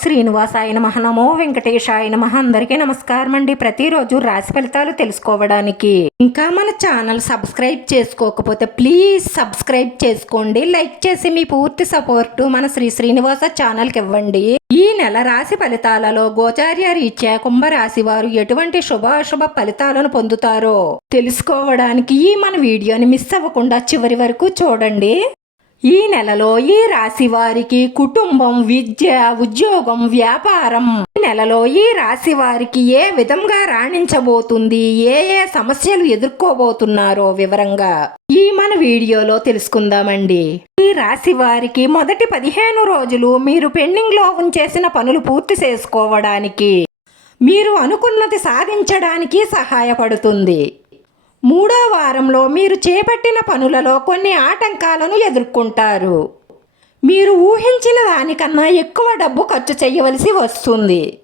శ్రీనివాసాయ నమః. నమో వెంకటేశాయ నమః. అందరికీ నమస్కారం అండి ప్రతిరోజు రాశి ఫలితాలు తెలుసుకోవడానికి. ఇంకా మన ఛానల్ సబ్స్క్రైబ్ చేసుకోకపోతే ప్లీజ్ సబ్స్క్రైబ్ చేసుకోండి. లైక్ చేసి మీ పూర్తి సపోర్ట్ మన శ్రీ శ్రీనివాస ఛానల్కి ఇవ్వండి. ఈ నెల రాశి ఫలితాలలో గోచార్య రీత్యా కుంభరాశి వారు ఎటువంటి శుభాశుభ ఫలితాలను పొందుతారో తెలుసుకోవడానికి ఈ మన వీడియోని మిస్ అవ్వకుండా చివరి వరకు చూడండి. ఈ నెలలో ఈ రాశి వారికి కుటుంబం విద్య ఉద్యోగం వ్యాపారం. ఈ నెలలో ఈ రాశి వారికి ఏ విధంగా రాణించబోతుంది? ఏ ఏ సమస్యలు ఎదుర్కోబోతున్నారో వివరంగా ఈ మన వీడియోలో తెలుసుకుందామండి. ఈ రాశి వారికి మొదటి పదిహేను రోజులు మీరు పెండింగ్లో ఉంచేసిన పనులు పూర్తి చేసుకోవడానికి మీరు అనుకున్నది సాధించడానికి సహాయపడుతుంది. మూడో వారంలో మీరు చేపట్టిన పనులలో కొన్ని ఆటంకాలను ఎదుర్కొంటారు. మీరు ఊహించిన దానికన్నా ఎక్కువ డబ్బు ఖర్చు చేయవలసి వస్తుంది.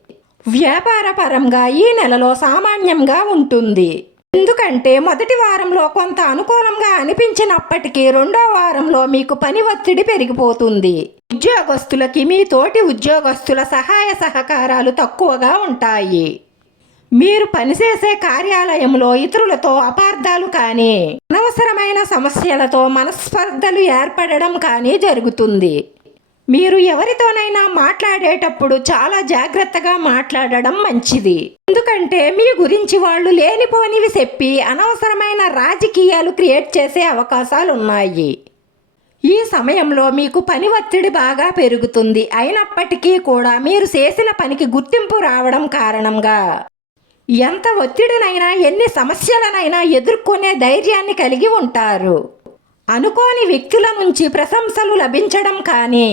వ్యాపార పరంగా ఈ నెలలో సామాన్యంగా ఉంటుంది. ఎందుకంటే మొదటి వారంలో కొంత అనుకూలంగా అనిపించినప్పటికీ రెండో వారంలో మీకు పని ఒత్తిడి పెరిగిపోతుంది. ఉద్యోగస్తులకి మీ తోటి ఉద్యోగస్తుల సహాయ సహకారాలు తక్కువగా ఉంటాయి. మీరు పనిచేసే కార్యాలయంలో ఇతరులతో అపార్థాలు కానీ అనవసరమైన సమస్యలతో మనస్పర్ధలు ఏర్పడడం కానీ జరుగుతుంది. మీరు ఎవరితోనైనా మాట్లాడేటప్పుడు చాలా జాగ్రత్తగా మాట్లాడడం మంచిది. ఎందుకంటే మీ గురించి వాళ్ళు లేనిపోనివి చెప్పి అనవసరమైన రాజకీయాలు క్రియేట్ చేసే అవకాశాలు ఉన్నాయి ఈ సమయంలో మీకు పని ఒత్తిడి బాగా పెరుగుతుంది. అయినప్పటికీ కూడా మీరు చేసిన పనికి గుర్తింపు రావడం కారణంగా. ఎంత ఒత్తిడినైనా ఎన్ని సమస్యలనైనా ఎదుర్కొనే ధైర్యాన్ని కలిగి ఉంటారు. అనుకోని వ్యక్తుల నుంచి ప్రశంసలు లభించడం కానీ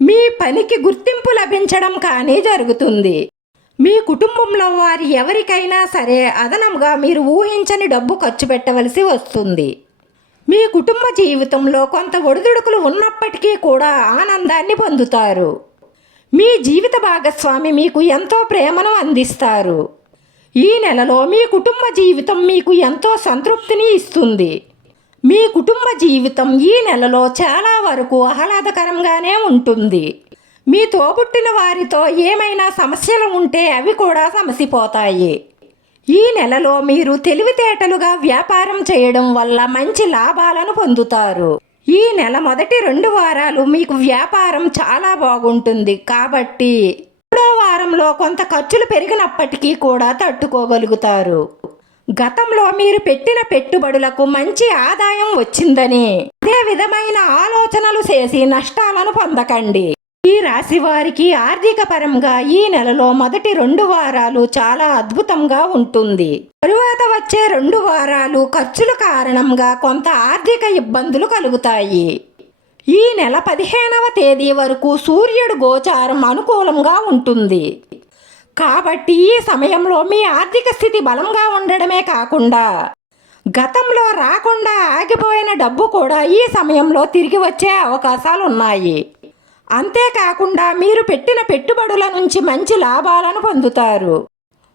మీ పనికి గుర్తింపు లభించడం కానీ జరుగుతుంది. మీ కుటుంబంలో వారి ఎవరికైనా సరే అదనంగా మీరు ఊహించని డబ్బు ఖర్చు పెట్టవలసి వస్తుంది. మీ కుటుంబ జీవితంలో కొంత ఒడిదుడుకులు ఉన్నప్పటికీ కూడా ఆనందాన్ని పొందుతారు. మీ జీవిత భాగస్వామి మీకు ఎంతో ప్రేమను అందిస్తారు. ఈ నెలలో మీ కుటుంబ జీవితం మీకు ఎంతో సంతృప్తిని ఇస్తుంది. మీ కుటుంబ జీవితం ఈ నెలలో చాలా వరకు ఆహ్లాదకరంగానే ఉంటుంది. మీ తోబుట్టిన వారితో ఏమైనా సమస్యలు ఉంటే అవి కూడా సమసిపోతాయి. ఈ నెలలో మీరు తెలివితేటలుగా వ్యాపారం చేయడం వల్ల మంచి లాభాలను పొందుతారు. ఈ నెల మొదటి రెండు వారాలు మీకు వ్యాపారం చాలా బాగుంటుంది. కాబట్టి ఎప్పుడో వారంలో కొంత ఖర్చులు పెరిగినప్పటికీ కూడా తట్టుకోగలుగుతారు. గతంలో మీరు పెట్టిన పెట్టుబడులకు మంచి ఆదాయం వచ్చిందని అదే విధమైన ఆలోచనలు చేసి నష్టాలను పొందకండి. ఈ రాశి వారికి ఆర్థిక పరంగా ఈ నెలలో మొదటి రెండు వారాలు చాలా అద్భుతంగా ఉంటుంది. తరువాత వచ్చే రెండు వారాలు ఖర్చుల కారణంగా కొంత ఆర్థిక ఇబ్బందులు కలుగుతాయి. ఈ నెల పదిహేనవ తేదీ వరకు సూర్యుడు గోచారం అనుకూలంగా ఉంటుంది. కాబట్టి ఈ సమయంలో మీ ఆర్థిక స్థితి బలంగా ఉండడమే కాకుండా గతంలో రాకుండా ఆగిపోయిన డబ్బు కూడా ఈ సమయంలో తిరిగి వచ్చే అవకాశాలు ఉన్నాయి. అంతేకాకుండా మీరు పెట్టిన పెట్టుబడుల నుంచి మంచి లాభాలను పొందుతారు.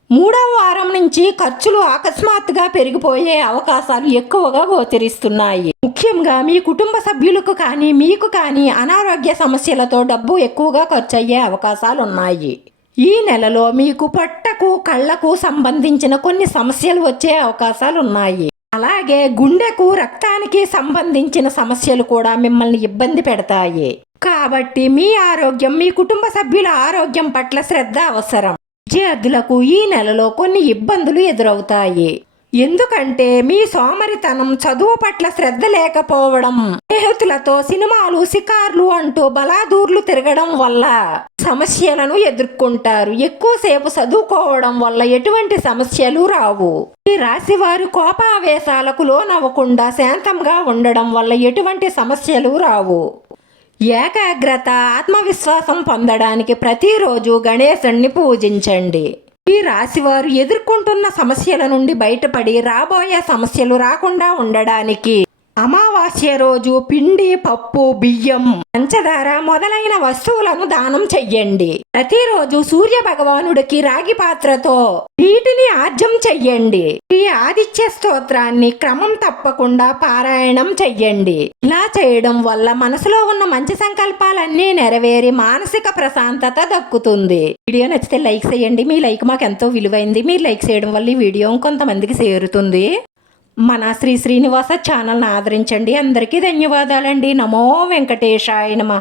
మూడవ వారం నుంచి ఖర్చులు అకస్మాత్తుగా పెరిగిపోయే అవకాశాలు ఎక్కువగా గోచరిస్తున్నాయి. ముఖ్యంగా మీ కుటుంబ సభ్యులకు కానీ మీకు కానీ అనారోగ్య సమస్యలతో డబ్బు ఎక్కువగా ఖర్చు అయ్యే అవకాశాలు ఉన్నాయి ఈ నెలలో మీకు పొట్టకు కళ్ళకు సంబంధించిన కొన్ని సమస్యలు వచ్చే అవకాశాలు ఉన్నాయి అలాగే గుండెకు రక్తానికి సంబంధించిన సమస్యలు కూడా మిమ్మల్ని ఇబ్బంది పెడతాయి. కాబట్టి మీ ఆరోగ్యం మీ కుటుంబ సభ్యుల ఆరోగ్యం పట్ల శ్రద్ధ అవసరం. విద్యార్థులకు ఈ నెలలో కొన్ని ఇబ్బందులు ఎదురవుతాయి. ఎందుకంటే మీ సోమరితనం చదువు పట్ల శ్రద్ధ లేకపోవడం స్నేహితులతో సినిమాలు షికార్లు అంటూ బలాదూర్లు తిరగడం వల్ల సమస్యలను ఎదుర్కొంటారు. ఎక్కువసేపు చదువుకోవడం వల్ల ఎటువంటి సమస్యలు రావు. ఈ రాశివారు కోపావేశాలకు లోనవ్వకుండా శాంతంగా ఉండడం వల్ల ఎటువంటి సమస్యలు రావు. ఏకాగ్రత ఆత్మవిశ్వాసం పొందడానికి ప్రతిరోజు గణేశుణ్ణి పూజించండి. ఈ రాశివారు ఎదుర్కొంటున్న సమస్యల నుండి బయటపడి రాబోయే సమస్యలు రాకుండా ఉండడానికి అమావాస్య రోజు పిండి పప్పు బియ్యం పంచదార మొదలైన వస్తువులను దానం చెయ్యండి. ప్రతిరోజు సూర్య భగవానుడికి రాగి పాత్రతో నీటిని ఆర్జం చెయ్యండి. ఈ ఆదిత్య స్తోత్రాన్ని క్రమం తప్పకుండా పారాయణం చెయ్యండి. ఇలా చేయడం వల్ల మనసులో ఉన్న మంచి సంకల్పాలన్నీ నెరవేరి మానసిక ప్రశాంతత దక్కుతుంది. వీడియో నచ్చితే లైక్ చేయండి మీ లైక్ మాకు ఎంతో విలువైంది. మీరు లైక్ చేయడం వల్ల ఈ వీడియో కొంతమందికి చేరుతుంది. మన శ్రీ శ్రీనివాస ఛానల్ని ఆదరించండి. అందరికీ ధన్యవాదాలండి. నమో వెంకటేశాయ నమ.